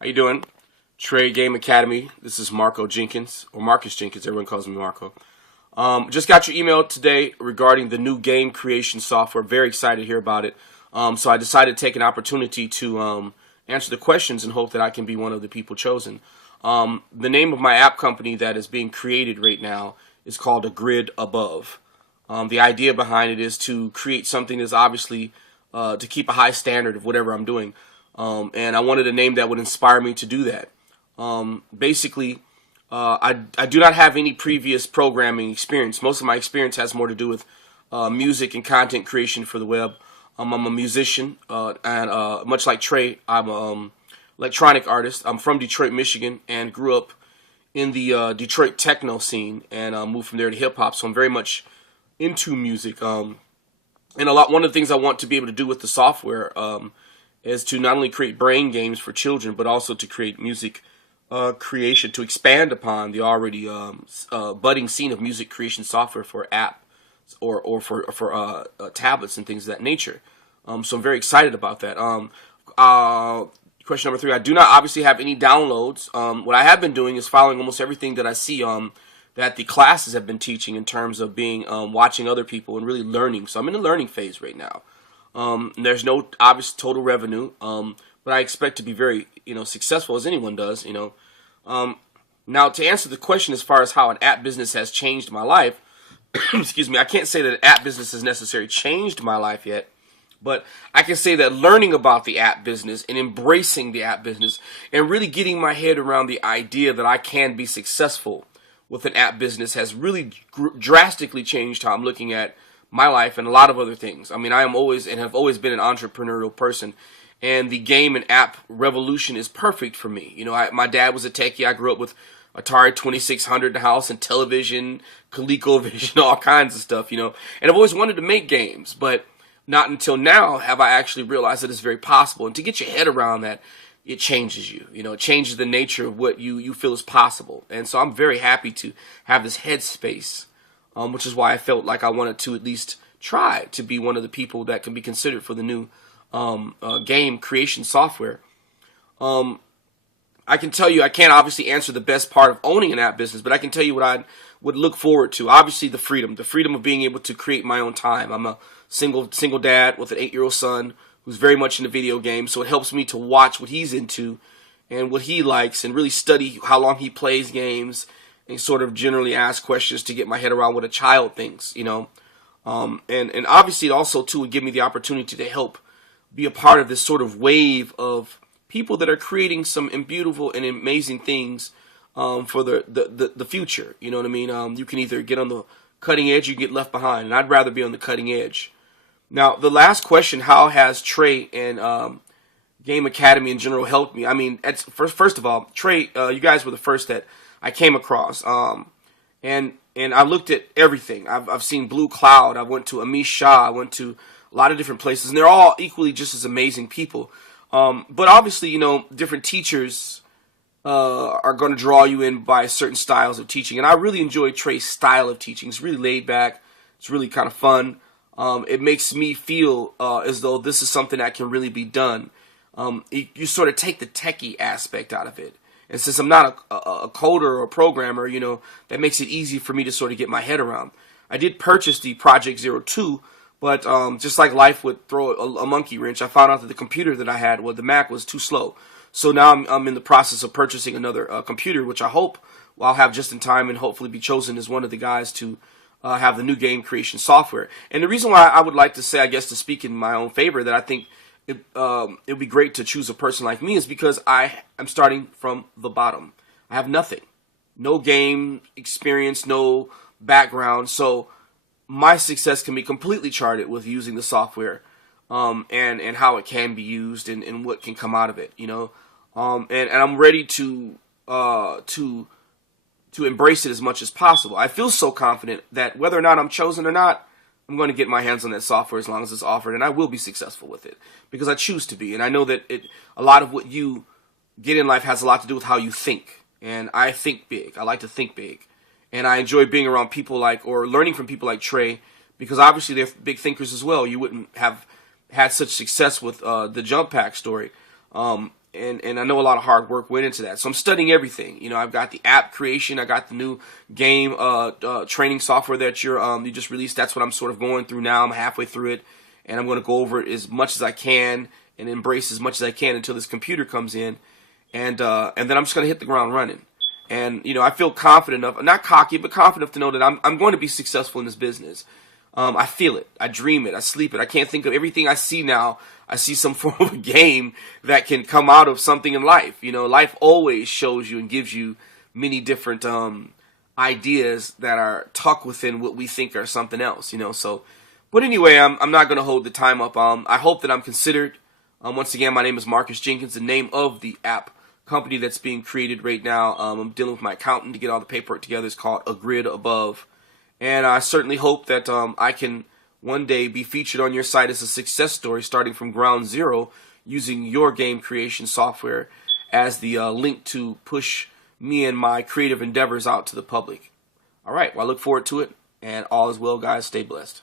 How you doing? Trey Game Academy. This is Marco Jenkins, or Marcus Jenkins. Everyone calls me Marco. Just got your email today regarding the new game creation software. Very excited to hear about it. So I decided to take an opportunity to answer the questions and hope that I can be one of the people chosen. The name of my app company that is being created right now is called A Grid Above. The idea behind it is to create something that's obviously to keep a high standard of whatever I'm doing. And I wanted a name that would inspire me to do that. Basically, I do not have any previous programming experience. Most of my experience has more to do with music and content creation for the web. I'm a musician, and much like Trey, I'm an electronic artist. I'm from Detroit, Michigan, and grew up in the Detroit techno scene, and moved from there to hip hop. So I'm very much into music. And one of the things I want to be able to do with the software is to not only create brain games for children, but also to create music creation, to expand upon the already budding scene of music creation software for apps or for tablets and things of that nature. So I'm very excited about that. Question number 3, I do not obviously have any downloads. What I have been doing is following almost everything that I see that the classes have been teaching in terms of being watching other people and really learning. So I'm in the learning phase right now. There's no obvious total revenue, but I expect to be very, successful as anyone does, Now, to answer the question as far as how an app business has changed my life, excuse me, I can't say that an app business has necessarily changed my life yet, but I can say that learning about the app business and embracing the app business and really getting my head around the idea that I can be successful with an app business has really drastically changed how I'm looking at my life and a lot of other things. I mean, I am always and have always been an entrepreneurial person, and the game and app revolution is perfect for me. My dad was a techie. I grew up with Atari 2600 in the house and television, ColecoVision, all kinds of stuff, And I've always wanted to make games, but not until now have I actually realized that it's very possible. And to get your head around that, it changes you. It changes the nature of what you feel is possible. And so I'm very happy to have this headspace, which is why I felt like I wanted to at least try to be one of the people that can be considered for the new game creation software. I can tell you, I can't obviously answer the best part of owning an app business, but I can tell you what I would look forward to. Obviously, the freedom of being able to create my own time. I'm a single dad with an 8-year-old son who's very much into video games, so it helps me to watch what he's into and what he likes and really study how long he plays games and sort of generally ask questions to get my head around what a child thinks, And obviously it also, too, would give me the opportunity to help be a part of this sort of wave of people that are creating some beautiful and amazing things for the future. You know what I mean? You can either get on the cutting edge or you get left behind, and I'd rather be on the cutting edge. Now, the last question, how has Trey and Game Academy in general helped me? I mean, first of all, Trey, you guys were the first that I came across. And I looked at everything. I've seen Blue Cloud. I went to Amish Shah. I went to a lot of different places, and they're all equally just as amazing people. But obviously, different teachers are going to draw you in by certain styles of teaching. And I really enjoy Trey's style of teaching. It's really laid back. It's really kind of fun. It makes me feel as though this is something that can really be done. You sort of take the techie aspect out of it. And since I'm not a coder or a programmer, that makes it easy for me to sort of get my head around. I did purchase the Project 02, but just like life would throw a monkey wrench, I found out that the computer that I had, the Mac, was too slow. So now I'm in the process of purchasing another computer, which I hope I'll have just in time and hopefully be chosen as one of the guys to have the new game creation software. And the reason why I would like to say, I guess, to speak in my own favor, that I think it would be great to choose a person like me is because I am starting from the bottom. I have nothing. No game experience, no background. So my success can be completely charted with using the software and how it can be used and what can come out of it, and I'm ready to embrace it as much as possible. I feel so confident that whether or not I'm chosen or not, I'm going to get my hands on that software as long as it's offered, and I will be successful with it because I choose to be. And I know that a lot of what you get in life has a lot to do with how you think, and I think big. I like to think big, and I enjoy being around people or learning from people like Trey, because obviously they're big thinkers as well. You wouldn't have had such success with the Jump Pack story and I know a lot of hard work went into that. So I'm studying everything. You know, I've got the app creation, I got the new game training software that you just released. That's what I'm sort of going through now. I'm halfway through it, and I'm going to go over it as much as I can and embrace as much as I can until this computer comes in, and then I'm just going to hit the ground running. And you know, I feel confident enough, not cocky, but confident enough to know that I'm going to be successful in this business. I feel it. I dream it. I sleep it. I can't think of everything I see now. I see some form of a game that can come out of something in life. You know, life always shows you and gives you many different ideas that are tucked within what we think are something else. You know, so. But anyway, I'm not going to hold the time up. I hope that I'm considered. Once again, my name is Marcus Jenkins. The name of the app company that's being created right now. I'm dealing with my accountant to get all the paperwork together. It's called A Grid Above. And I certainly hope that I can one day be featured on your site as a success story starting from ground zero using your game creation software as the link to push me and my creative endeavors out to the public. All right, well, I look forward to it. And all is well, guys. Stay blessed.